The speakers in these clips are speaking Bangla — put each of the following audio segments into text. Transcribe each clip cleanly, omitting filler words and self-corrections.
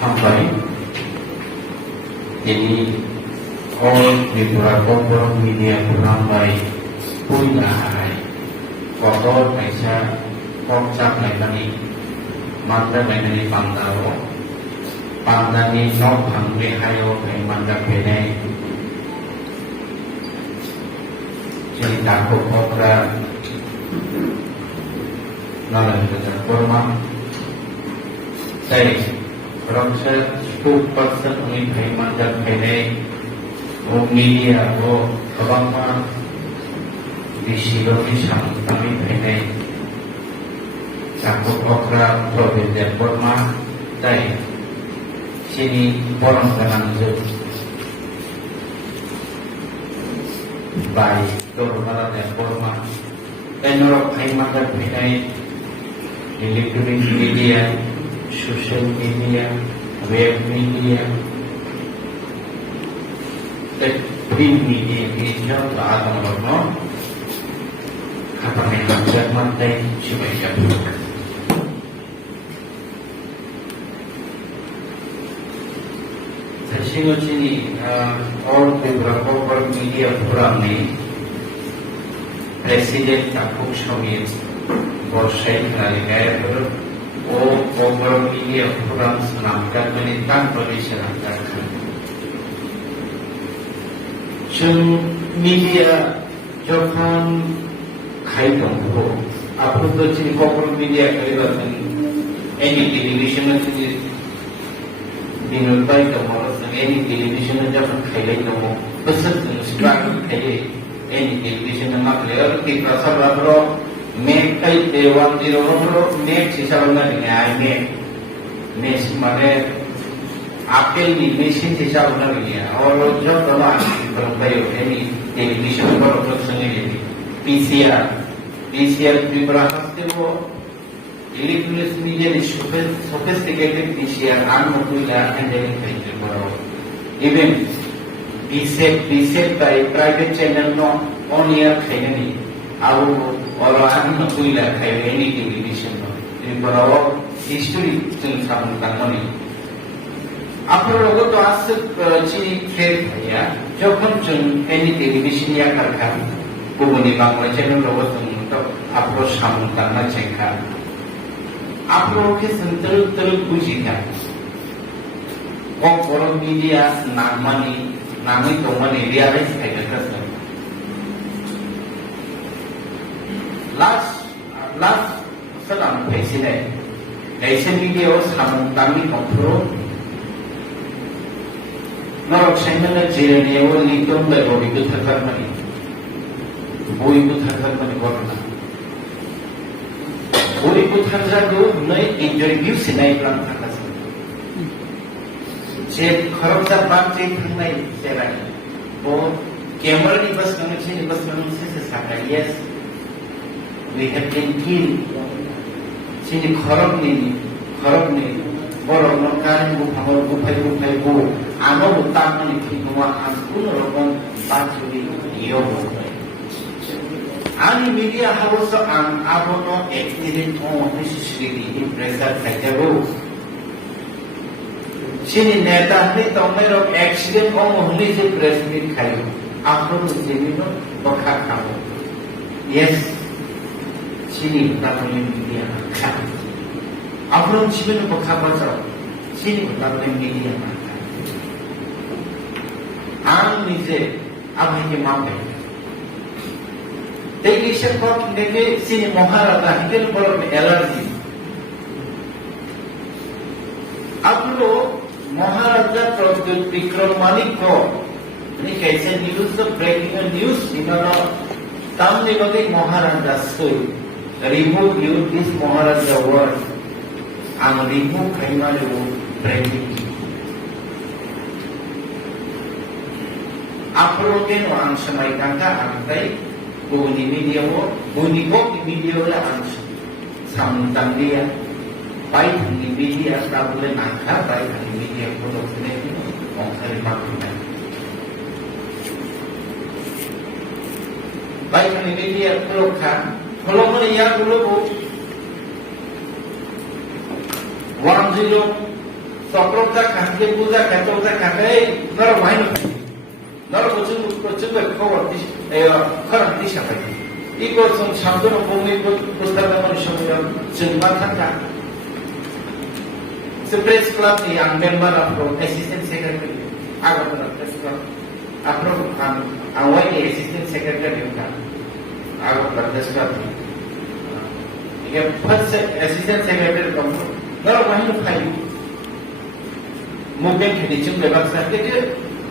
Hambai ini all beberapa orang media ramai punya hai kotor kaisa kocak lainnya mantra lainnya Pandao Pandani no bangke hayo kai mantra bene jadi takut okra nalar kita korma saya rasa 2% ini kai mantra bene media kabama disilo disang kami bene takut okra provinsi korma saya sini orang kenal je baik turun malah dan forma dan orang kain makan pinai elektronik media sosial media web media dan print media media atau orang kata mereka Jerman dan Cina Sini all beberapa orang media program ni Presiden Takuk Shomir Borsai Kali Gaya program media program senamkan menentang polisi lantarkan. Jum media jokhan khai dong ho. Apa tu sini program media kali bahasan any television tu dinulpai kamu any television जब खेले तो वो बस स्ट्राइक खेले any television में प्लेयर की प्रसार रखो मैं कई देवान जीरो रखो मैं चीज़ वाला नहीं आए मैं माने आपके लिए मशीन चीज़ वाला नहीं है और जो तमाम तरह any television पर प्रोडक्शन नहीं PCR भी बड़ा हस्ते वो electronic media is sophisticated PCR unmodular handling feature बड़ा even B-set by private channel no on air khaini aw or an kuila khai any television no in barawo history tin sam tanmani apro logo to as chi khet ya jokhon chun any television ya karkha kubuni bangla channel logo tun to apro sam tanna chekha apro ke santal puji ka orang media nami tomani realize kayak gitu. Last sedang presiden. Asian media sama kami kontrol. Norok saya mana jadi awal itu mbak Robi itu terkar mani, boy itu terkar mani korna. Boy itu terkar tu naik interview senai pelan terkar. जे खरबजा बातचीत नहीं चला है वो कैमरा नहीं बस करने से साका yes we have been killed sini खरब नहीं बड़ों लोग कारण गुफाई गो आनो बुता मनी फिनुआ आंसुन रोकन बात चुरी यो हो आनी मीडिया हाउस आन आबोनो एक्सीडेंट हो necessary pressure factor sini neta ni tomero accident only je press meet khayo apro jemino bakha khabo yes sini tatole media kha apro jemino bakha bachao sini tatole media kha am nije abhi ke mape television ko kinde sini moharata hidel bolo allergy apro महाराजा विक्रमादित्य को ini कैसे न्यूज़ तो ब्रेकिंग न्यूज़ इन्होंने तम निकलते महाराजा सोई remove you this Maharaja word ang remove kay मारे वो ब्रेकिंग आप लोग के नो अंश में कहता अंतै बुनी मीडिया वो बुनी को मीडिया वाला अंश सामंतन दिया baik di media sebelum angka baik di media produksinya itu mengkali maklumnya baik di media produkan kalau mana yang dulu 10 चक्रजा खाते पूजा खाते खाते नर वाइन नर बच्चों खबर खराब दिशा पाई इको शब्द भूमि पुस्तक समय जोंबा थांगा प्रेस क्लब नि आं member of assistant secretary Agartala press club आपनो आं वाइनि असिस्टेंट सेक्रेटरी होता आगरतला प्रेस क्लब ये फर्स्ट असिस्टेंट सेक्रेटरी कम नर वाइन फाइ मुवमेंट खिदिचुं बेबाक्सा के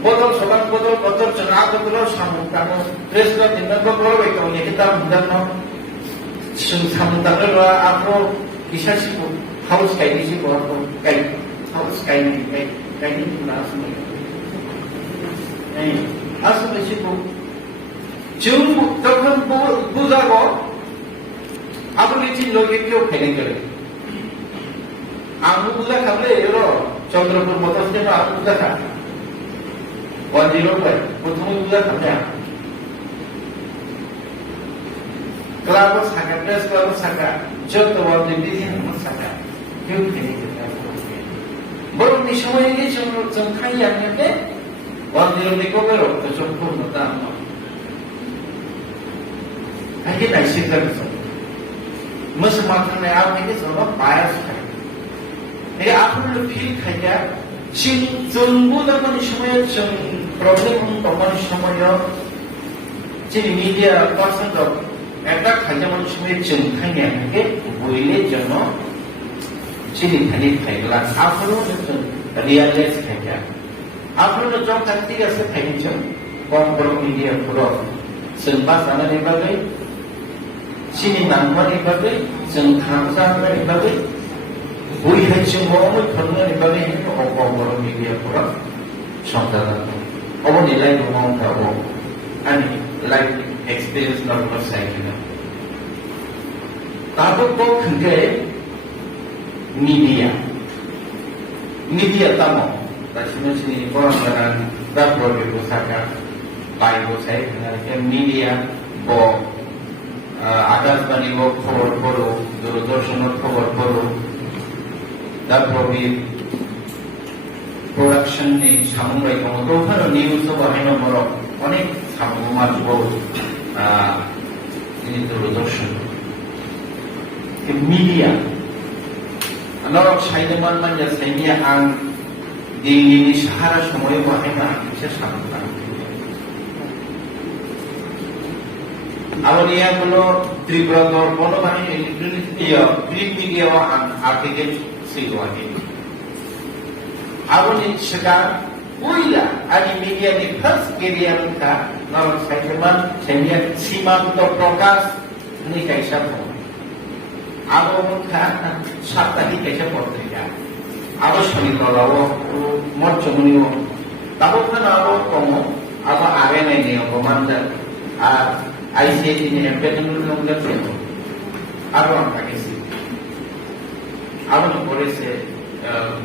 बदल सबान बदल जों आगरतला सामु कामो प्रेस क्लब नि मेम्बर बाय तो ने किता मुदानो जों सामुदानो आपनो किसासिबो हाउस गायनिसि बरखौ गाय हाउस गायनि नासमै आसमैसिबो जों तखन बुजागो आबुलिथि लोगेकियो फाइनाय करे आं बुजा खाबले रो चंद्रपुर मदसने आं बुजा खा 105 प्रथम बुजा खाबले क्लाब साका प्रेस क्लाब साका जत वादि दिहिन साका क्यों फाइनाय करे बरनि समयनि जों खायानिके 105 को बेरो तो सम्पूर्ण दाम आगे नाइसिक जागो मोसमाथानाय आंनि जों बायास खाय ए आफुल फिल खाया जोंबो दामानि समय जों प्रब्लेम दमानि समय जोंनि मिडिया पार्सन একটা খাইজামান সময় जों खायनायके बयले जन जोंनि खानि खायग्ला आफुल जों रियलाइज खाया आफुल जों खान्थि गासे खायनिजों बर मिडिया फोर जों बाजानानै बागै जोंनि नांगौनि बागै जों खामजानानै बागै बयहाय जों मावै खालामनानै बागै बर मिडिया फोर संजानानै अबनि लाइफ मावनांगौ आंनि life experience not for cycling. Tabuk ko khangke media tamo. Tasino sini koran da program ko saka pai ko sai ke media bo atas bani bo khobor poro দূরদর্শন খবর পড়ো da program production ni সামগ্রী কম তো ওখানে নিউজ বাহিনী মরো অনেক সামগ্রী বড় ini Doordarshan media anak saya mana saya ang di sahara semua bahaya bisa sampai awalnya kalau tribal kalau bahaya iya print media ang artikel siluani awalnya sekarang Uila, ani media ni first area muka, nalar saya Simanto Prokas ni kaisa pun. Abo muka Saptahi kaisa portrika. Abo soni kalau morco muniwo. Tapi kan abo komo, abo arena ni komander, ICT ni empetinul nunggu sih. Abo angka kisi. Abo ni boleh se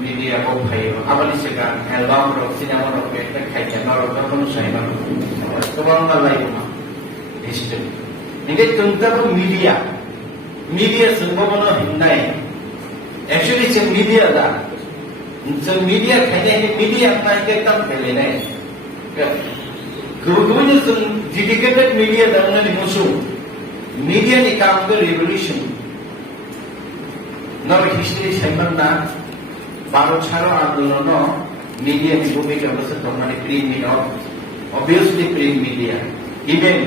media ko phayo abali sega album ro cinema ro ke khai ke naro ka kono sai na to banga lai ma history nige tunta ko media sambhavana hindai actually se media da so media khai ne media apna ke tam phele ne guru so dedicated media da na musu media ni kam ko revolution naro history sambhavana Baru cara आंदोलन media की भूमिका बस तुम्हारे print media obviously print media even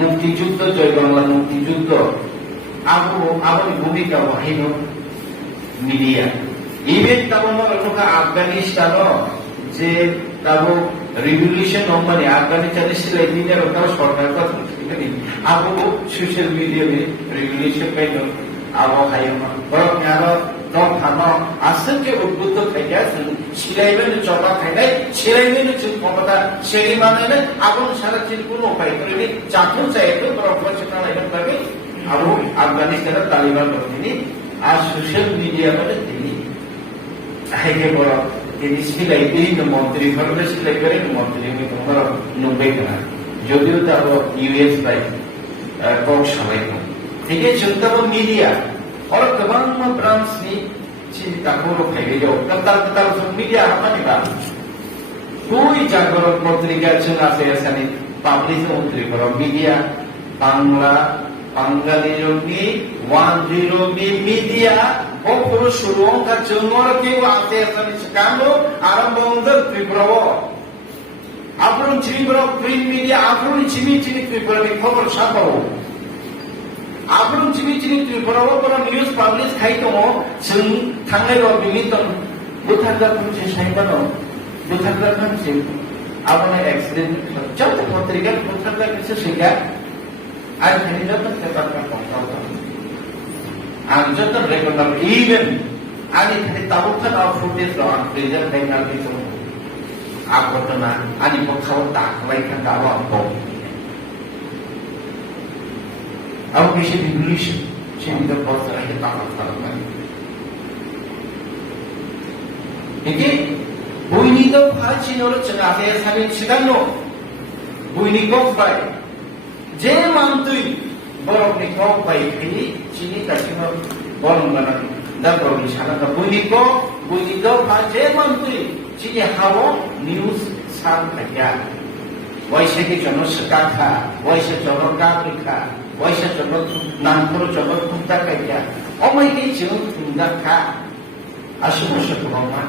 मुक्तियुद्ध जय बांग्ला मुक्तियुद्ध आपको भूमिका वही नो media even तब हम लोग का अफगानिस्तान जे तब revolution हमारे अफगानिस्तान से लेकर ने रोका सरकार का नहीं आपको social media में revolution पे नो आपको खाया और यारो Dok Tamo asal ke ubuto kaya silaimen coba kaya silaimen cuma seri mana ni abang syarat cilpun opai kerana jatuh saya itu profesional itu bagi abu Afghanistan Taliban begini social media pada ini akhirnya bola ini silai ini menteri kerana silai kerana menteri ini kemana numbai kena jodoh tahu US baik kau sampai itu jadi contoh media और तमाम ब्रांड्स ने takuro phayo katal media apa nih Pak? Kui jago pত্রিকা chuna se asani publish untri karo media Bangali Romi 10 media opuro shurong ka chungor ke ase asani skando arambonda Tripura Aprun Tripura print media aprun chimi Tripura ni khobor sapao Aprun chimi Tripura opuro news publish khai tomo chung thangai ro bimiton buthanda punche saibano buthanda punche abone accident jauh pত্রিকা buthanda কিছু শিখা আর খালি যত পেপারটা পড়াও আর যত রেকর্ডার ইভেন আনি খালি তাবুখান of footage on present final কিছু আগতনা আনি পখাও তাকলাই খান দাও আমপো আও বেশি ইংলিশ সেমিতে পড়তে রাখে তাকল তাকলাই একে বইনিত ফাচিনোর চনাতে সামি ছিলানো বইনিক পাই যে মানতুই বরফ নিকো পাই ফিনি চিনি কাছিনো বরং বানা দা প্রবি সানা বইনিক পা যে মানতুই চিনি হাও নিউজ সান থাকা ওয়াইসে জন সকাখা ওয়াইসে জন গাবরিখা ওয়াইসে জন নামপুর জন খুঁটা কাইয়া অমাইকে জন খুঁটা খা আশুমশে প্রমাণ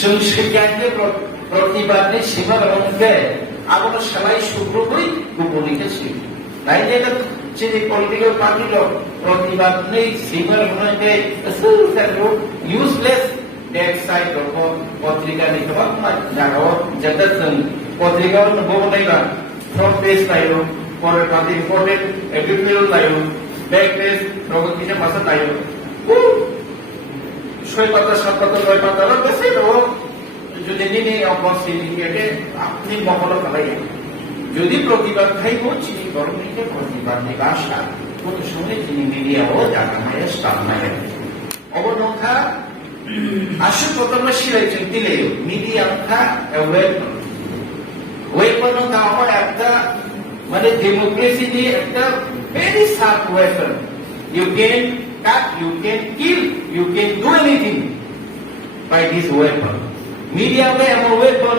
সংস্কৃতিকে প্রতিবাদে সীমা রঙে আবার সবাই শুভ্রই গোপনীকে শিখ তাই যে চিনি পলিটিক্যাল পার্টি লোক প্রতিবাদ নেই সীমা রঙে ইউজলেস ডেট সাইড পত্রিকা নিতে জানো যেটা পত্রিকা বউ নাইবা ফ্রন্ট পেজ নাইও পরের কাঁদি ইম্পর্টেন্ট এডিটোরিয়াল নাইও ব্যাক পেজ প্রগতিতে মাসা নাইও 6 পাতা 7 পাতা 9 পাতা বেশি রো যদি নিনে অপসিলিটিতে আপনি মহল কালাই যদি প্রতিবাদ খাইবো চিনি গরমিকে প্রতিবাদ নিবাসা কোন সময় চিনি মিডিয়া ও জানামায় স্টারমায় অবনখা আসু প্রথম শিরাইছেন দিলে মিডিয়া খা ওয়েপন নাও একটা মানে ডেমোক্রেসি দিয়ে একটা very sharp weapon you can cut, you can kill, you can do anything by this weapon. Media may have a weapon,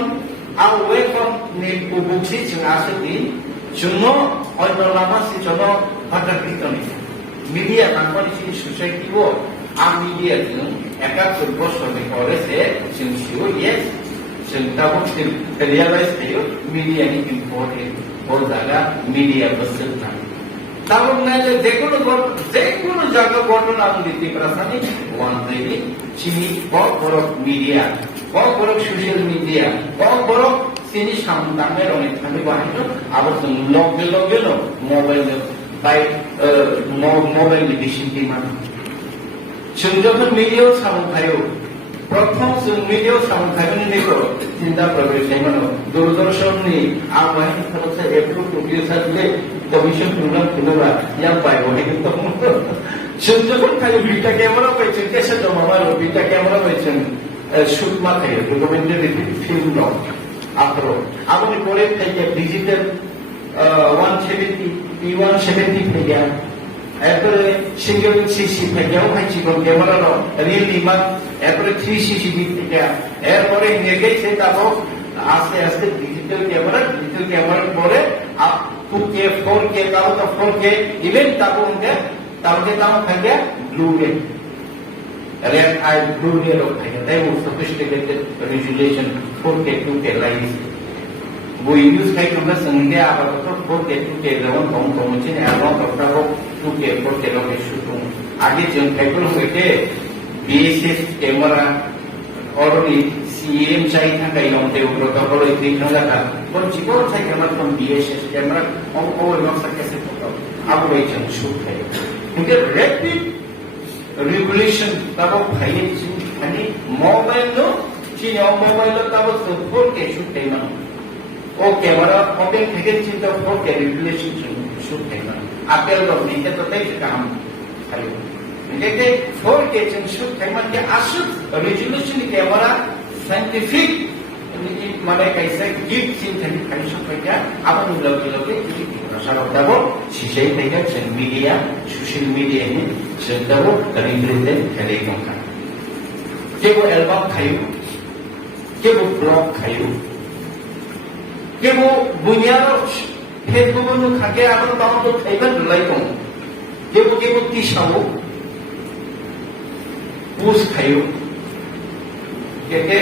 our weapon need to book it in Asati, Chuno, or the Lamasi Chono, Patakitoni. Media, Nampani, society war, our media, a couple of posts on the forest, since you, yes, since Tamo Saka realize you, media important, or the media was still time. Tamo Saka যেকোনো জায়গা ঘটনা আমি দিতে পারি ওয়ান থেকে চিনি বড় মিডিয়া বড় সোশ্যাল মিডিয়া বড় চিনি সামনে অনেক খালি বাহিনী আবার লগে মোবাইল বাই মোবাইল বেশি ডিমান্ড যখন মিডিয়াও সামনে প্রথম মিডিয়াও সামনে নিয়ে চিন্তা করবে সেই মানে দূরদর্শন নিয়ে আর বাহিনী খরচ এপ্রুভ প্রডিউসার দিলে কমিশন প্রোগ্রাম খুলবা ইয়া পাইব কিন্তু যখন খালি বিটা ক্যামেরা পাইছেন কেসে জমা বিটা ক্যামেরা পাইছেন শুট মাথায় ডকুমেন্টারি ফিল্ম লক আপ্রো আপনি পরে থেকে ডিজিটাল 170 থেকে এরপরে সিঙ্গেল সিসি থেকেও পাইছি ক্যামেরা রিয়েল ইমাজ এরপরে 360 থেকে এরপরে নেগেছে তারপর আস্তে আস্তে ডিজিটাল ক্যামেরার পরে 2K 4K তারপর 4K ইভেন তারপর তাও থাকে ব্লু-রে red eye blue-ray থাকে তাই sophisticated resolution 4K 2K line বই ইউজ খাই আমরা সঙ্গে আবার 4K 2K যেমন কম চিনি এবং তারপর 2K 4K লোকে শুট আগে যেন খাইগুলো হইতে বিএসএস ক্যামেরা অলরেডি সিএম চাই থাকাই আমাদের প্রোটোকল এই থাকা কোন জীবন চাই ক্যামেরা কোন বিএসএস ক্যামেরা ওভার নকশা কেসে ফটো আবু এই যেন শুট খাই কিন্তু র্যাপিড রেগুলেশন তারপর খাইয়ে মানে মোবাইল নো চিনি মোবাইল তারপর 4K শুট খাই না ও ক্যামেরা ওপেন থেকে চিন্তা 4K রেগুলেশন শুট খাই না আপেল লোক নিতে তো তাই কাম খাই দেখতে 4K শুট খাই মানে আসুক রেজুলেশন ক্যামেরা সাইন্টিফিক মানে কাইসা গিট চিন্তা খালি সব খাইয়া আবার লগে সারা দাবো সিসাই থেকে মিডিয়া সোশ্যাল মিডিয়া নিয়ে সেটাও রিপ্রেজেন্ট করে কোনটা केबो एल्बम खायो केबो ब्लग खायो केबो बुनियारो फेसबुक नु खाके आबो बाउ तो खाइबा दुलाई दं केबो केबो तिसावो पोस्ट खायो के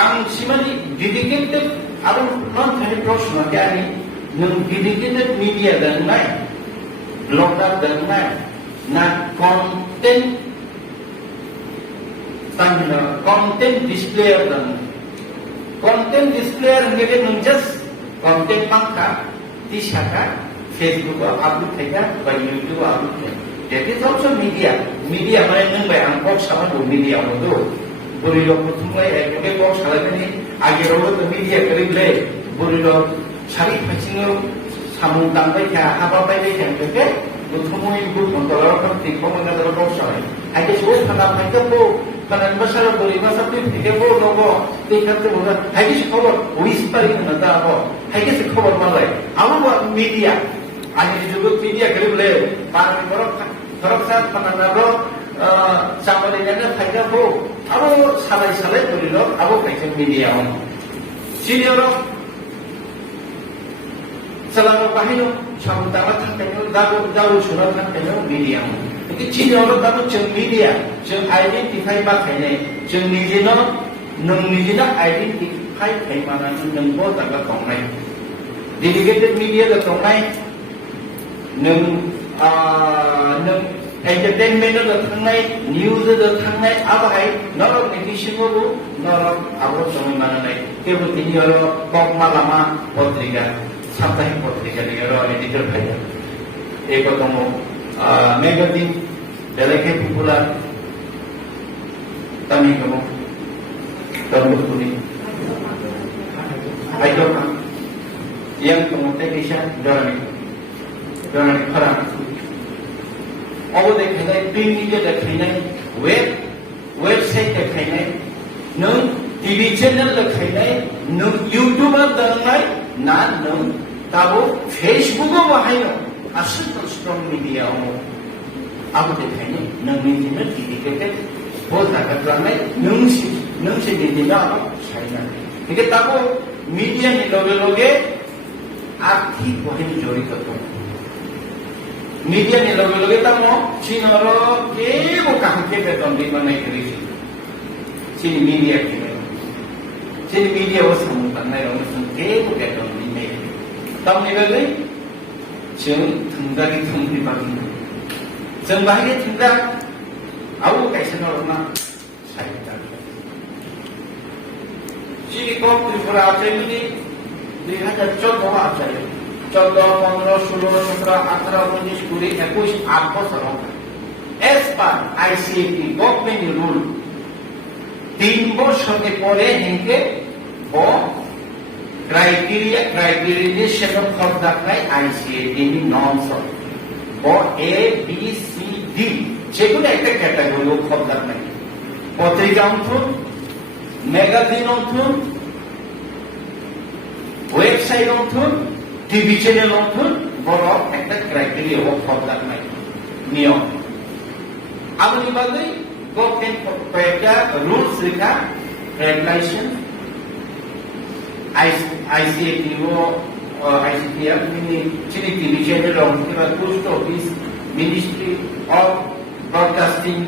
आं सिमानि डेडिकेटेड आरो नन थानि प्रश्न गानि नों डेडिकेटेड मीडिया दंनाय ब्लगार दंनाय ना content content displayer dan content displayer ngede nung just content pangka di Saka Facebook upload thega by YouTube upload thega that is also media mane nung bai ang box sama do media modo bori lo putumai ekode box salani age ro to media karible bori lo sari phaching samung tangbai kha haba bai bai ke putumai bu kontolor kan tikko manga daro box salai age so khana phaiga bo kanan basara bori masa pin থেকে বড় লোক এই ক্ষেত্রে বলা হাইকে খবর উইসপারিং না তা হবো হাইকে খবর মালাই আমার মিডিয়া আগে যুগ মিডিয়া গরিবলে পানি ধরক সাত পানানারো চামলে জানা ফাইদা বো আরো সালাই সালাই করিল আবো ফাইকে মিডিয়া হন সিনিয়র সালাম বাহিনো সামতাবা থাকতেও দাও শুনা থাকতেও মিডিয়া হন Chiniolo tamu jeng media, jeng identify makanya, jeng nijina identify kayak mana neng bo taga tongai. Dedicated media la tongai, neng entertainment la tongai, news la tongai, apa hai, norok netizen lo, norok abo tongai mana nai. Kebul chiniolo kok malama potrika, sampai potrika digaro editor kaya. Eko tomo magazine delegate popular tami kamu kamu tuni ayo yang kamu teknisnya dorani parang awo dekhai print media dekhai website dekhai nung TV channel dekhai nung YouTuber dekhai na nung tabo Facebook bahai no asal strong media mo aku dekhai nang media dedicated both agatranai nung si media Chinaike tabo media ni loge arthik bahini jorito to media ni loge tamo chinoro kebo kahke beton di mana kiri sini media o samutan nai ro kebo beton di me tam ni bele jeng tunggali tungli bagi jeng bahagi tunggal awu kaisa norma saita sini kok Tripura ini 2014 আছে 14 15 16 17 18 19 20 21 8 বছর as per ICAT government rule 3 বছরের পরে হেঁকে ও criteria সেটা সব দেখায় ICAT নি নর্মস ও A B C D যেগুলো একটা ক্যাটাগরি সব দেখায় পত্রিকা অংশন ম্যাগাজিন অংশন ওয়েবসাইট অংশন টিভি চ্যানেল অংশন বড় একটা ক্রাইটেরিয়া ও সব দেখায় নিয়ম আপনি বলেন গভর্নমেন্ট কয়েকটা রুলস লেখা regulation ICAT ICTF ini ciri TV channel orang post office Ministry of Broadcasting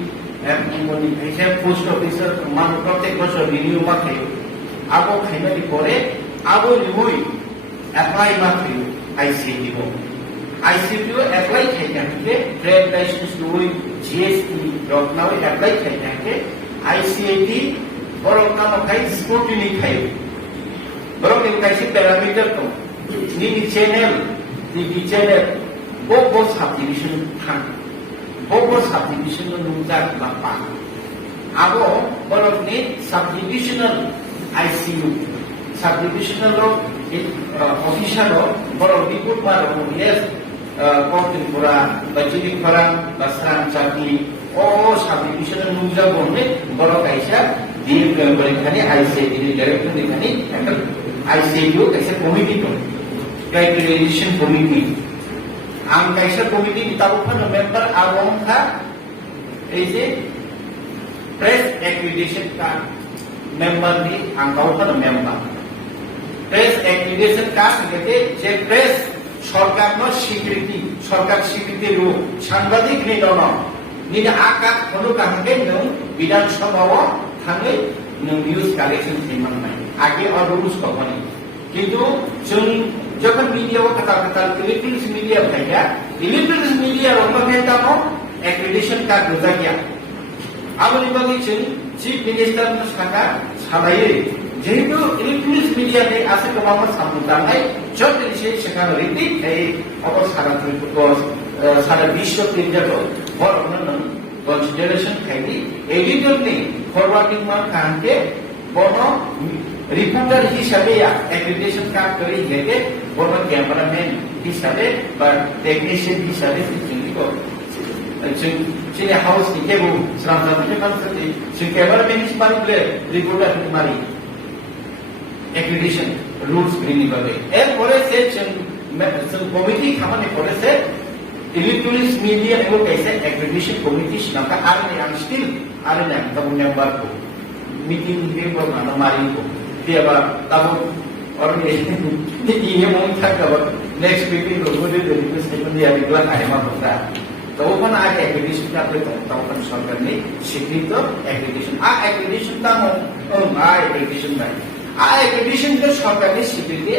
and Communication post officer man protek bosor renew makai abo khaina di pore abo lui apply makai ICAT apply khaina ke trade license lui GST dot now apply khaina ke ICAT borok kama khai scrutiny khai borok ni kaisi parameter to TV channel bobo subdivision thang bobo subdivision nungjar lapa abo borok ni subdivisional ICU subdivisional official borok report maro yes kontin pura bajini parang basran chakli o subdivisional nungjar bonne borok kaisa di berikani ICAT ni director ni kani ICAT kaisa committee to criterization committee ang kaisa committee ditaruhan ng member awang ka এই যে press accreditation card member ni angkau kan member press accreditation card gitu je press সরকার no স্বীকৃতি সরকার স্বীকৃতি রু সাংবাদিক ni dono ni da akat kono kahake nung বিধানসভাও থাঙ্গै nung news collection খাইমাंनाय আগে আর rules কখনি কিন্তু जों যখন মিডিয়াও কথা ইলেকট্রনিক্স মিডিয়া ভাইয়া ইলেকট্রনিক্স মিডিয়া রকমে তামো accreditation card রোজাকিয়া আমনি বাকি जों চিফ মিনিস্টার সাকা সালায়ে যেহেতু ইলেকট্রনিক্স মিডিয়াতে আছে গোबां সামুদায় যতদিশে সেখানে রীতি এই অবস্থাটা সারা বিশ্ব কেন্দ্র বড় কনসিডারেশন খাইনি এডিটরনি ফরওয়ার্ডিং মান কানকে বড় রিপোর্টার হিসাবে অ্যাক্রিডিটেশন কার্ড করে যেতে বড় ক্যামেরাম্যান হিসাবে বা টেকনিশিয়ান হিসাবে जोंनि हाउसनि केबु स्रांसारनि मानसिनि जों केमेरामेन हिसाबै रिपर्टार मारि accreditation rules bringing bagai এরপরে সে কমিটি খামানে করেছে ইলেকট্রনিক্স মিডিয়া এবং কাইছে accreditation কমিটি নামকা আরনে আম স্টিল আরনে আম তাবু মেম্বার কো মিটিং মেম্বার না মারি কো দেবা তাবু অরনে ইয়ে মন থাকবা নেক্সট মিটিং কো বলে দিতে স্টেটমেন্ট দিয়া দিলা আইমা কথা তখন আগে accreditation আপনি তখন সরকার নেই স্বীকৃত accreditation accreditation তা accreditation নাই accreditation সরকারের স্বীকৃতি